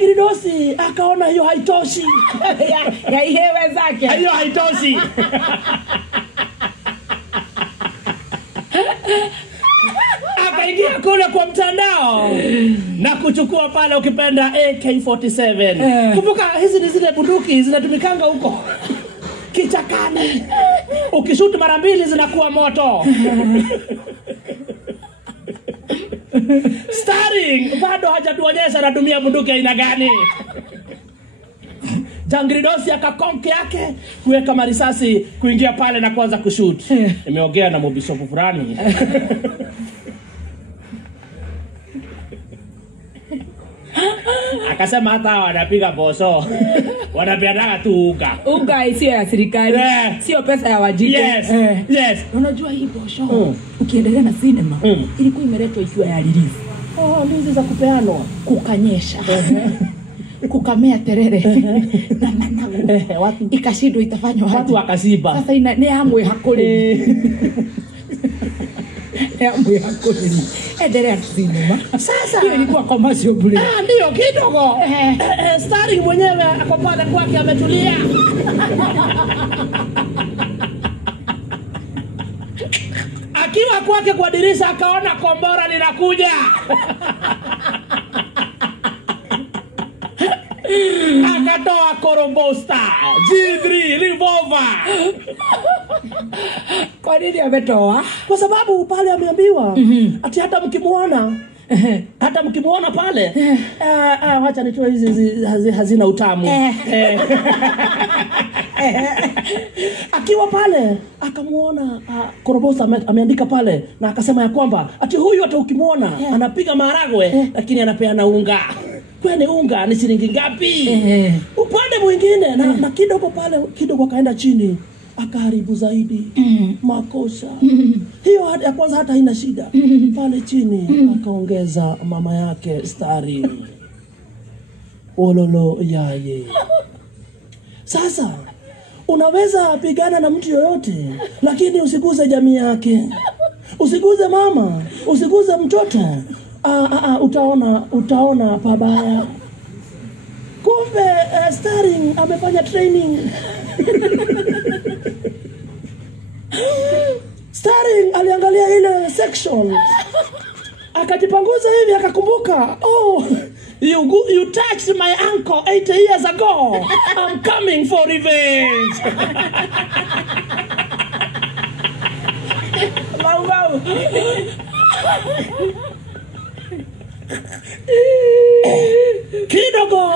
Jangiridosi akaona hiyo haitoshi. ya hewe zake. Hiyo haitoshi. Akaingia kule kwa mtandao na kuchukua pale ukipenda AK47. Kumbuka hizi ni zile bunduki zinatumikanga huko kichakani. Ukishuti mara mbili zinakuwa moto. Starring bado hajatuonyesha anatumia bunduki aina gani. Jangiridosi akakonke yake kuweka marisasi kuingia pale na kuanza kushoot. Nimeongea na mobishopu fulani. Akasema hata wanapiga boso. Wanapeana tu unga. Unga sio ya serikali. Sio pesa ya wajiko. Yes. Unajua hii bosho ukiendelea na cinema ilikuwa imeletwa ikiwa ya release. Ndizi za kupeanwa kukanyesha. Kukamea terere na managu. Watu ikashindwa itafanywa watu wakasiba. Sasa ni amwe hakuli. Amwe hakuli. Endelea cinema. Sasa hiyo ilikuwa commercial break. Ndio kidogo. Starring mwenyewe ako pale kwake ametulia. Akiwa kwake kwa dirisha akaona kombora linakuja. Akatoa korobosta, G3, revolver. Kwa nini ametoa? Kwa sababu pale ameambiwa ati hata mkimuona pale wacha nitoe hizi hazina utamu. Akiwa pale akamuona korobosta ameandika pale na akasema ya kwamba ati huyu hata ukimuona anapiga maharagwe lakini anapeana unga. Kwani unga ni shilingi ngapi? Upande mwingine na kidogo pale kidogo kaenda chini akaharibu zaidi. Makosa. Hiyo ya kwanza hata haina shida. Pale chini akaongeza mama yake Starring. Ololo yaye. Sasa unaweza pigana na mtu yoyote lakini usiguze jamii yake. Usiguze mama, usiguze mtoto. Utaona pabaya. Kumbe Starring amefanya training. Starring aliangalia ile section. Akajipanguza hivi akakumbuka, you touched my uncle 8 years ago. I'm coming for revenge. Wow. Kidogo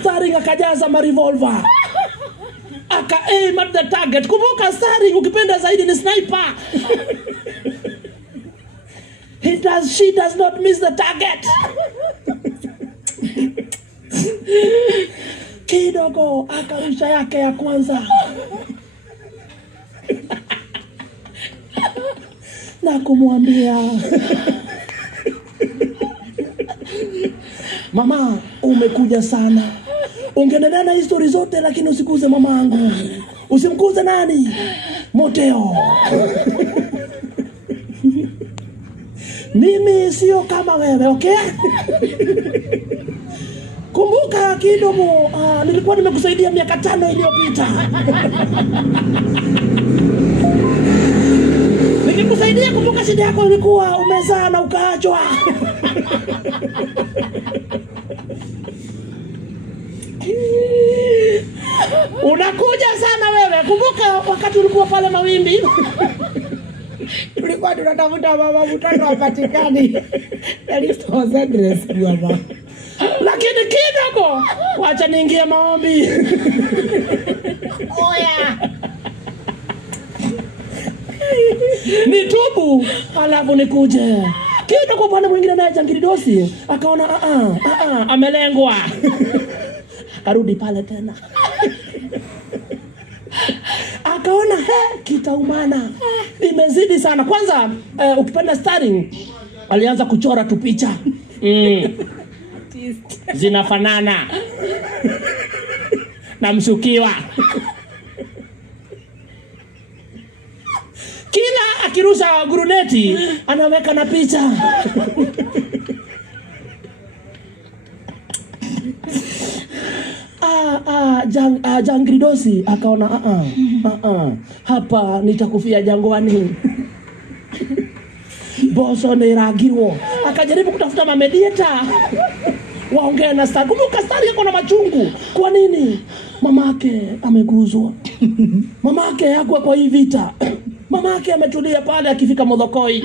Starring akajaza revolver. Aka aim at the target. Kumbuka Starring ukipenda zaidi ni sniper. She does not miss the target. Kidogo akarusha yake ya kwanza. Na kumwambia mama umekuja sana. Ungenena na history zote lakini usikuze mamangu. Usimkuze nani? Moteo. Mimi sio kama wewe, okay? Kumbuka kidogo nilikuwa nimekusaidia miaka 5 iliyopita. Nikikusaidia kumbuka shida yako ilikuwa umezaa na ukaachwa. Unakuja sana wewe. Kumbuka wakati ulikuwa pale Mawimbi. Tulikuwa tunatafuta mama mtoto apatikani. Alisto address bwana. Lakini kidogo wacha niingie maombi. Oya. Nitubu alafu nikuje. Kidogo bwana mwingine naye Jangiridosi akaona amelengwa. Karudi pale tena. Akaona kitaumana. Imezidi sana. Kwanza ukipenda Starring alianza kuchora tu picha. Zinafanana. Na mshukiwa. Kila akirusha guruneti anaweka na picha. Jangridosi akaona hapa nitakufia jangwani. Boso ni ragirwo. Akajaribu kutafuta mamedieta waongea na Star. Kumbuka Star yako na machungu. Kwa nini? Mamake ameguzwa. Mamake hakuwa kwa hii vita. Mamake ametulia pale akifika Modokoi.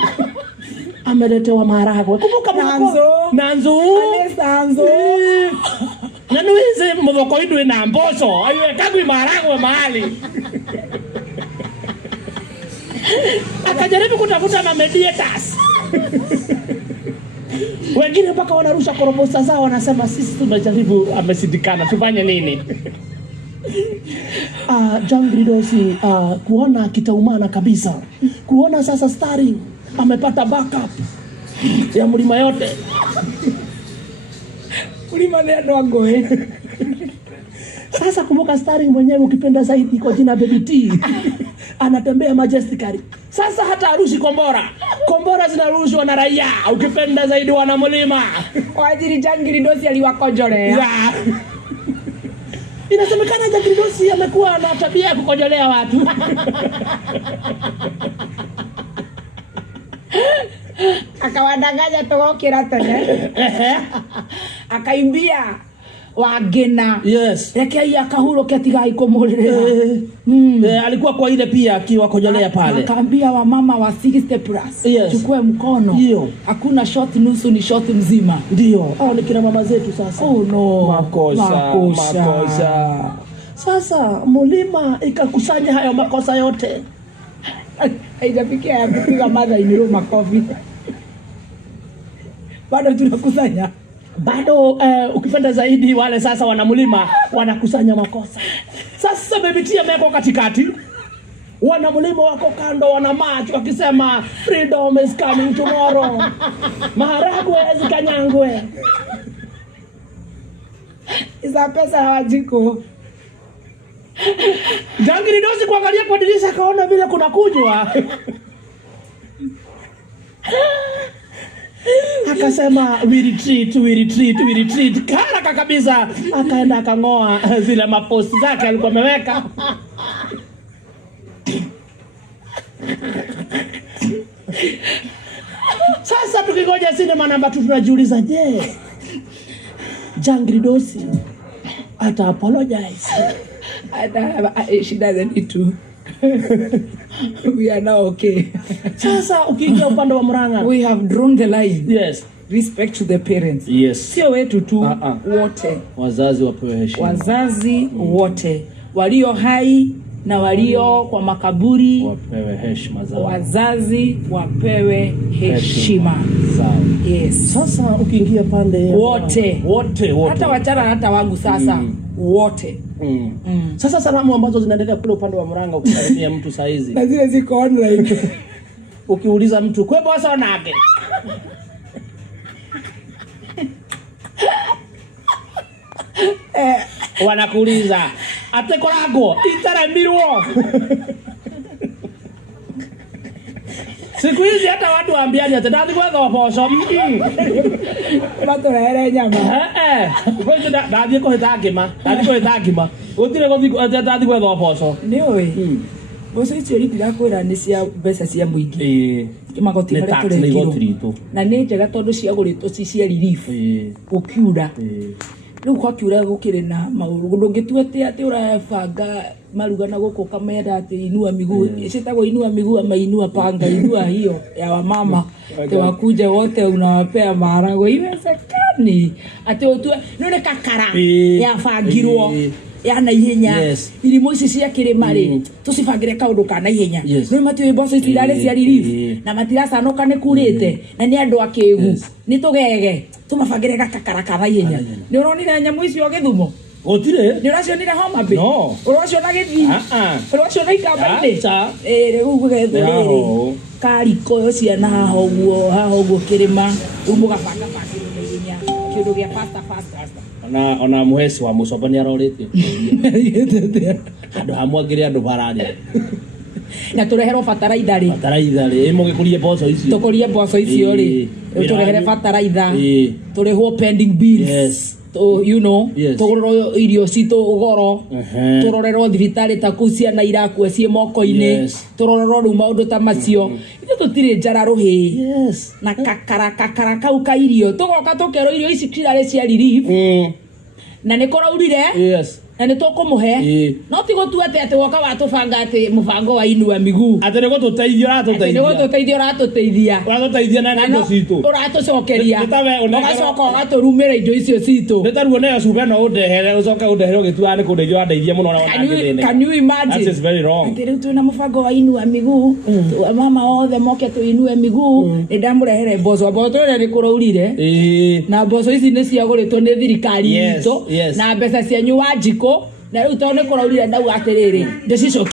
Ameletewa maharagwe. Kumbuka Nanzo. Nanzo. Nanuize Modokoi ndio na mboso. Ayo kagwi maharagwe mahali. Akajaribu kutafuta na mediators. Wengine mpaka wanarusha korobosa zao wanasema sisi tumejaribu amesindikana tufanye nini? Jangridosi kuona kitaumana kabisa. Kuona sasa Starring amepata backup ya mlima yote. Mlima ni ndogo Sasa kumbuka Starring mwenyewe ukipenda zaidi kwa jina Baby T. Anatembea majestically. Sasa hata harusi kombora. Kombora zinarushwa na raia. Ukipenda zaidi wana mlima. Kwa ajili Jangridosi aliwakojolea. Yeah. Inasemekana Jangridosi amekuwa na tabia ya kukojolea watu. Akawadanganya togokira tene. Akaimbia wagena. Yes. Reke akahuro ketigai komolera. Alikuwa kwa ile pia akiwa kojolea pale. Akaambia wa mama wa 60 plus. Yes. Chukue mkono. Ndio. Hakuna shot nusu ni shot mzima. Ndio. Ni kina mama zetu sasa. Oh no. Makosa. Sasa mlima ikakusanya hayo makosa yote. Haijafikia ya kupiga madha iniro makofi. Bado tunakusanya. Bado ukipenda zaidi wale sasa wanamlima wanakusanya makosa. Sasa Baby T ameko katikati. Wanamlima wako kando wana march wakisema freedom is coming tomorrow. Maharagwe zikanyangwe. Isa pesa hawajiko. Jangridosi kuangalia kwa dirisha kaona vile kuna kujwa. Akasema we retreat. Haraka kabisa akaenda akangoa zile mapost zake alikuwa ameweka. Sasa tukingoja sinema namba 2 tunajiuliza je, Jangridosi ata apologize? She doesn't need to. We are now okay. Sasa ukiingia upande wa Murang'a, we have drawn the line. Yes. Respect to the parents. Yes. Sio wetu tu, wote. Wazazi wapewe heshima. Wazazi wote. Walio hai na walio kwa makaburi wapewe heshima zao. Wazazi wapewe heshima zao. Yes. Sasa ukiingia pande wote. Hata wachana hata wangu sasa. Wote. Sasa salamu ambazo zinaendelea kule upande wa Murang'a ukisalimia mtu saa hizi. Na zile ziko online. Ukiuliza mtu kwe bosa nake. Wanakuuliza ate korago itaramirwo. Siku hizi hata watu waambiani ate ndathi gwetha waboco. Watu raere nyama. Wewe ndathi kuhita ngima. Gutire guthi ndathi gwetha waboco. Ni oi. Boco icio ritira kwira ni cia mbeca cia muingi. Magoti maria turekirwo. Na ni njega tondu ciaguritwo ci cia relief. Ukiura. Riu kwa kiura gukire na mauru ndungituete ati urabanga maruga na guko kamera ati inua miguu citagwo inua miguu ama inua panga inua hiyo ya wamama te wakuja wote unawapea maharagwe iwezekani ati utue none kakara ya fangirwo ya na ihenya irimo ici cia kirimari tucibangire kaundu kana ihenya no mati mboco itirare cia relief na matiracanoka ne kurite na ni andu akigu ni tugege tumabangire gakakara kana ihenya ni uronire nyamu icio githumo gutire ni uracionire Homa Bay no uraciona Githii uraciona Ikamba-ini riu gugethuriri kariko ciana haha uguo kirima umugabanga bangire ihenya kindu gia fasta ona muhesi wa mucoba ni aroritio andu hamwangire andu barani na tureherwo fataraitha ri mugikurie mboco icio tukurie mboco icio ri turehere fataraitha turehwo pending bills you know Yes. tugororo irio citu goro turorerwo thibitari ta kucia na irakua cie moko-ini Yes. turorerwo ru maundu ta macio ithu tutire njara ruhi Yes. na kakara kau ka irio tugoka tukero irio ici cirare cia relief na ni kuraurire Yes. na ni tukumuhe no ti gutua ati woka watubanga ati mubango wa inua miguu Ate nego tuteithia uratuteithia uratuteithia na ndo citu uratucokeria Nitawe unega- ugacoka ugaturumira indo icio citu. nitaruo ne cuba no undehere ucoke undehere ugitua ni kundeithia wandeithia muno na Can you imagine? That is very wrong. Ati riu twina mubango wa inua miguu mama othe moke tuinue miguu ni ndamurehere mboco ria ni kuraurire na mboco ici ni ciaguritwo ni thirikari Yes, itu yes. na mbeca cianyu Wanjiku na riu to ni kuraurire ndau atiriri ndicicokia